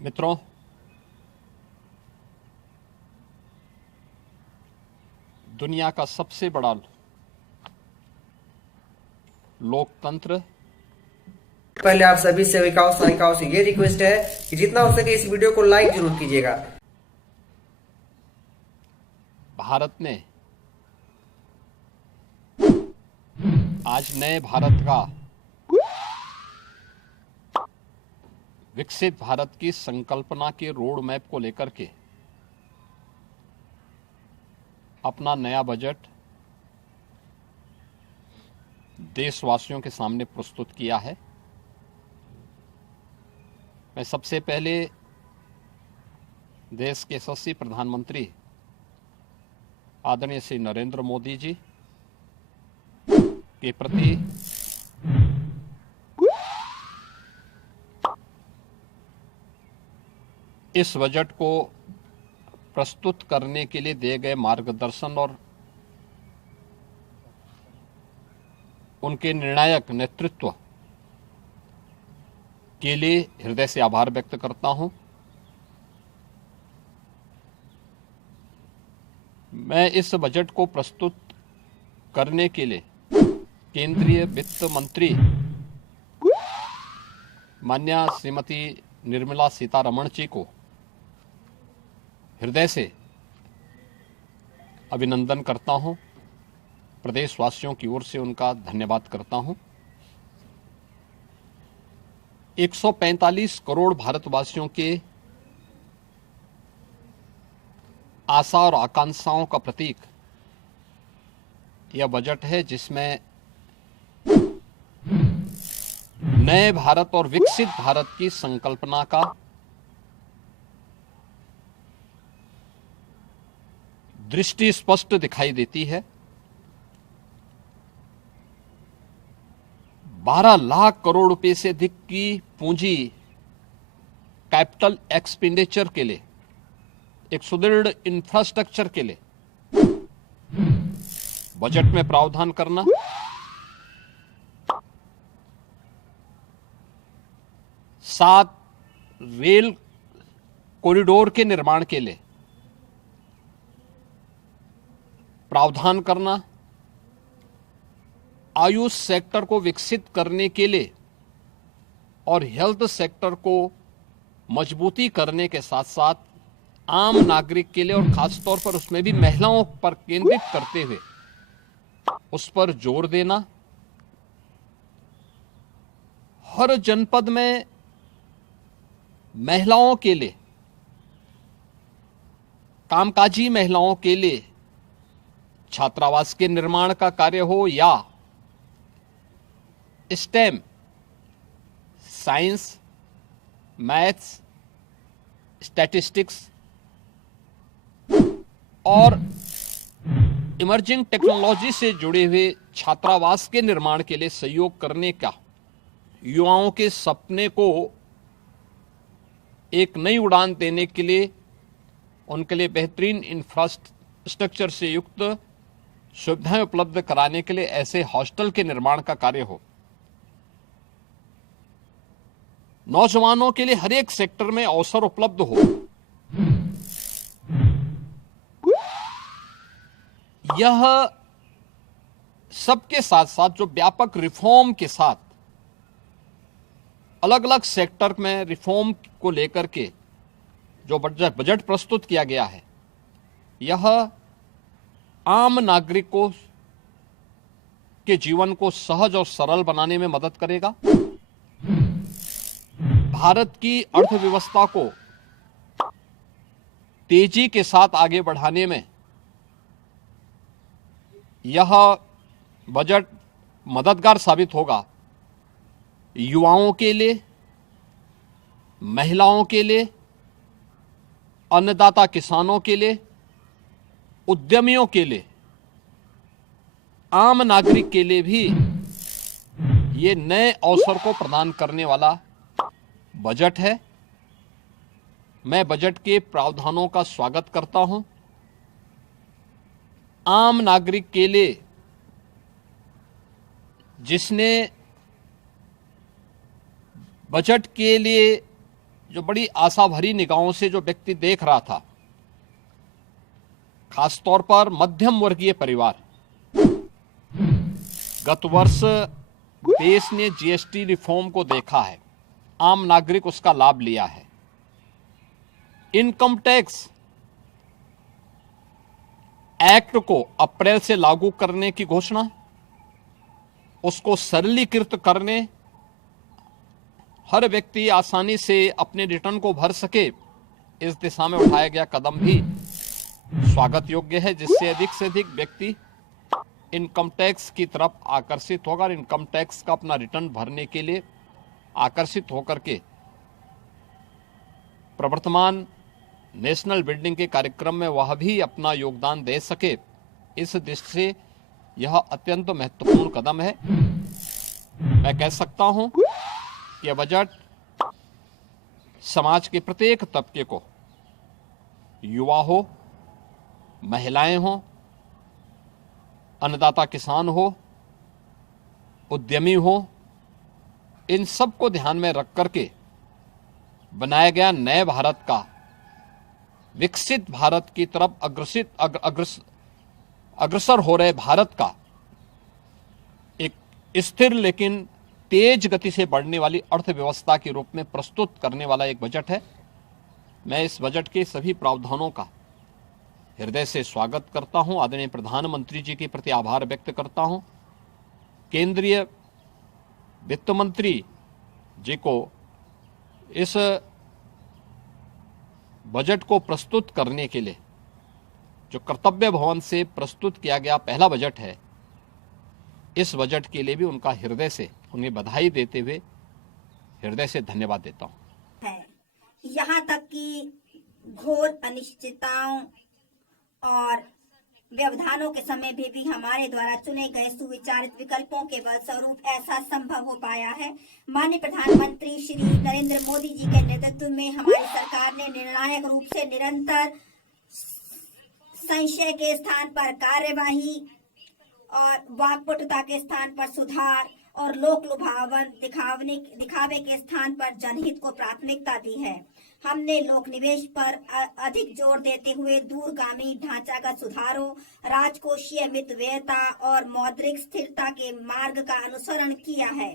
मित्रों, दुनिया का सबसे बड़ा लोकतंत्र पहले आप सभी सेविकाओं सहायिकाओं से ये रिक्वेस्ट है कि जितना हो सके इस वीडियो को लाइक जरूर कीजिएगा। भारत ने आज नए भारत का, विकसित भारत की संकल्पना के रोड मैप को लेकर के अपना नया बजट देशवासियों के सामने प्रस्तुत किया है। मैं सबसे पहले देश के यशस्वी प्रधानमंत्री आदरणीय श्री नरेंद्र मोदी जी के प्रति इस बजट को प्रस्तुत करने के लिए दिए गए मार्गदर्शन और उनके निर्णायक नेतृत्व के लिए हृदय से आभार व्यक्त करता हूं। मैं इस बजट को प्रस्तुत करने के लिए केंद्रीय वित्त मंत्री माननीय श्रीमती निर्मला सीतारमण जी को हृदय से अभिनंदन करता हूं, प्रदेशवासियों की ओर से उनका धन्यवाद करता हूं। 145 करोड़ भारतवासियों के आशा और आकांक्षाओं का प्रतीक यह बजट है, जिसमें नए भारत और विकसित भारत की संकल्पना का दृष्टि स्पष्ट दिखाई देती है। 12 लाख करोड़ रुपए से अधिक की पूंजी कैपिटल एक्सपेंडिचर के लिए, एक सुदृढ़ इंफ्रास्ट्रक्चर के लिए बजट में प्रावधान करना, सात रेल कॉरिडोर के निर्माण के लिए प्रावधान करना, आयुष सेक्टर को विकसित करने के लिए और हेल्थ सेक्टर को मजबूती करने के साथ साथ आम नागरिक के लिए और खासतौर पर उसमें भी महिलाओं पर केंद्रित करते हुए उस पर जोर देना, हर जनपद में महिलाओं के लिए, कामकाजी महिलाओं के लिए छात्रावास के निर्माण का कार्य हो या स्टेम, साइंस, मैथ्स, स्टैटिस्टिक्स और इमर्जिंग टेक्नोलॉजी से जुड़े हुए छात्रावास के निर्माण के लिए सहयोग करने का, युवाओं के सपने को एक नई उड़ान देने के लिए उनके लिए बेहतरीन इंफ्रास्ट्रक्चर से युक्त सुविधाएं उपलब्ध कराने के लिए ऐसे हॉस्टल के निर्माण का कार्य हो, नौजवानों के लिए हर एक सेक्टर में अवसर उपलब्ध हो, यह सबके साथ साथ जो व्यापक रिफॉर्म के साथ अलग अलग सेक्टर में रिफॉर्म को लेकर के जो बजट प्रस्तुत किया गया है, यह आम नागरिकों के जीवन को सहज और सरल बनाने में मदद करेगा। भारत की अर्थव्यवस्था को तेजी के साथ आगे बढ़ाने में यह बजट मददगार साबित होगा। युवाओं के लिए, महिलाओं के लिए, अन्नदाता किसानों के लिए, उद्यमियों के लिए, आम नागरिक के लिए भी ये नए अवसर को प्रदान करने वाला बजट है। मैं बजट के प्रावधानों का स्वागत करता हूं। आम नागरिक के लिए, जिसने बजट के लिए जो बड़ी आशा भरी निगाहों से जो व्यक्ति देख रहा था, खासतौर पर मध्यम वर्गीय परिवार, गत वर्ष देश ने जीएसटी रिफॉर्म को देखा है, आम नागरिक उसका लाभ लिया है। इनकम टैक्स एक्ट को अप्रैल से लागू करने की घोषणा, उसको सरलीकृत करने, हर व्यक्ति आसानी से अपने रिटर्न को भर सके, इस दिशा में उठाया गया कदम भी स्वागत योग्य है, जिससे अधिक से अधिक व्यक्ति इनकम टैक्स की तरफ आकर्षित होगा और इनकम टैक्स का अपना रिटर्न भरने के लिए आकर्षित होकर के प्रवर्तमान नेशनल बिल्डिंग के कार्यक्रम में वह भी अपना योगदान दे सके। इस दृष्टि से यह अत्यंत महत्वपूर्ण कदम है। मैं कह सकता हूं कि यह बजट समाज के प्रत्येक तबके को, युवा हो, महिलाएं हो, अन्नदाता किसान हो, उद्यमी हो, इन सब को ध्यान में रख करके बनाया गया नए भारत का, विकसित भारत की तरफ अग्रसर हो रहे भारत का एक स्थिर लेकिन तेज गति से बढ़ने वाली अर्थव्यवस्था के रूप में प्रस्तुत करने वाला एक बजट है। मैं इस बजट के सभी प्रावधानों का हृदय से स्वागत करता हूं। आदरणीय प्रधानमंत्री जी के प्रति आभार व्यक्त करता हूं। केंद्रीय वित्त मंत्री जी को इस बजट को प्रस्तुत करने के लिए, जो कर्तव्य भवन से प्रस्तुत किया गया पहला बजट है, इस बजट के लिए भी उनका हृदय से उन्हें बधाई देते हुए हृदय से धन्यवाद देता हूं। यहाँ तक कि घोर अनिश्चितताओं और व्यवधानों के समय भी हमारे द्वारा चुने गए सुविचारित विकल्पों के बलस्वरूप ऐसा संभव हो पाया है। माननीय प्रधानमंत्री श्री नरेंद्र मोदी जी के नेतृत्व में हमारी सरकार ने निर्णायक रूप से निरंतर संशय के स्थान पर कार्यवाही और वाकपटुता के स्थान पर सुधार और लोक लुभावन दिखावे के स्थान पर जनहित को प्राथमिकता दी है। हमने लोक निवेश पर अधिक जोर देते हुए दूरगामी ढांचागत सुधारों, राजकोषीय मितव्ययता और मौद्रिक स्थिरता के मार्ग का अनुसरण किया है।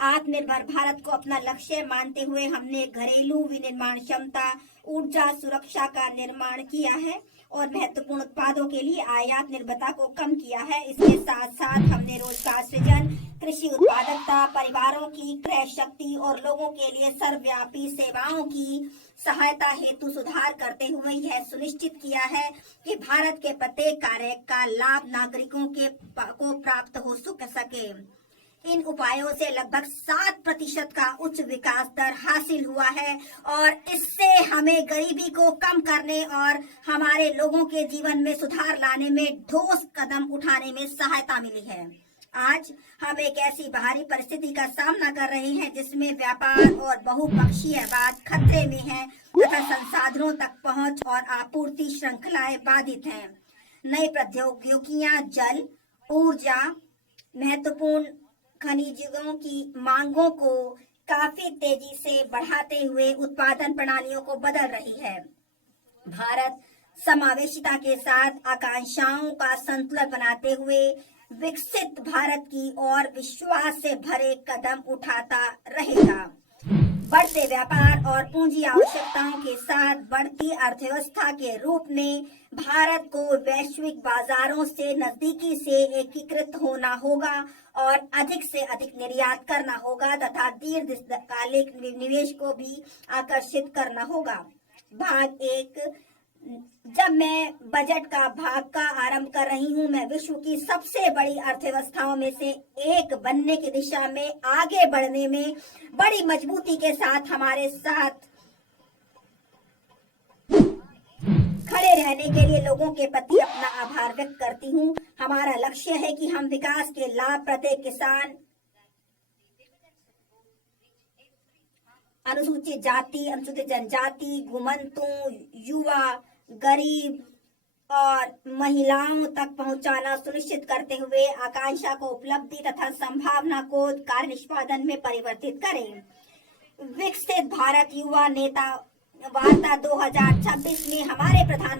आत्मनिर्भर भारत को अपना लक्ष्य मानते हुए हमने घरेलू विनिर्माण क्षमता, ऊर्जा सुरक्षा का निर्माण किया है और महत्वपूर्ण उत्पादों के लिए आयात निर्भरता को कम किया है। इसके साथ साथ हमने रोजगार सृजन, कृषि उत्पादकता, परिवारों की क्रय शक्ति और लोगों के लिए सर्वव्यापी सेवाओं की सहायता हेतु सुधार करते हुए यह सुनिश्चित किया है कि भारत के प्रत्येक कार्य का लाभ नागरिकों को प्राप्त हो सके। इन उपायों से लगभग 7% का उच्च विकास दर हासिल हुआ है और इससे हमें गरीबी को कम करने और हमारे लोगों के जीवन में सुधार लाने में ठोस कदम उठाने में सहायता मिली है। आज हम एक ऐसी बाहरी परिस्थिति का सामना कर रहे हैं जिसमें व्यापार और बहुपक्षीयवाद खतरे में है तथा संसाधनों तक पहुंच और आपूर्ति श्रृंखलाएं बाधित हैं। नई प्रौद्योगिकियां जल, ऊर्जा, महत्वपूर्ण खनिजों की मांगों को काफी तेजी से बढ़ाते हुए उत्पादन प्रणालियों को बदल रही है। भारत समावेशिता के साथ आकांक्षाओं का संतुलन बनाते हुए विकसित भारत की ओर विश्वास से भरे कदम उठाता रहेगा। बढ़ते व्यापार और पूंजी आवश्यकताओं के साथ बढ़ती अर्थव्यवस्था के रूप में भारत को वैश्विक बाजारों से नजदीकी से एकीकृत होना होगा और अधिक से अधिक निर्यात करना होगा तथा दीर्घकालिक निवेश को भी आकर्षित करना होगा। भाग 1। जब मैं बजट का भाग का आरंभ कर रही हूँ, मैं विश्व की सबसे बड़ी अर्थव्यवस्थाओं में से एक बनने की दिशा में आगे बढ़ने में बड़ी मजबूती के साथ हमारे साथ खड़े रहने के लिए लोगों के प्रति अपना आभार व्यक्त करती हूँ। हमारा लक्ष्य है कि हम विकास के लाभ प्रत्येक किसान, अनुसूचित जाति, अनुसूचित जनजाति, घुमंतु, युवा, गरीब और महिलाओं तक पहुंचाना सुनिश्चित करते हुए आकांक्षा को उपलब्धि तथा संभावना को कार्य निष्पादन में परिवर्तित करें। विकसित भारत युवा नेता वार्ता 2026 में हमारे प्रधान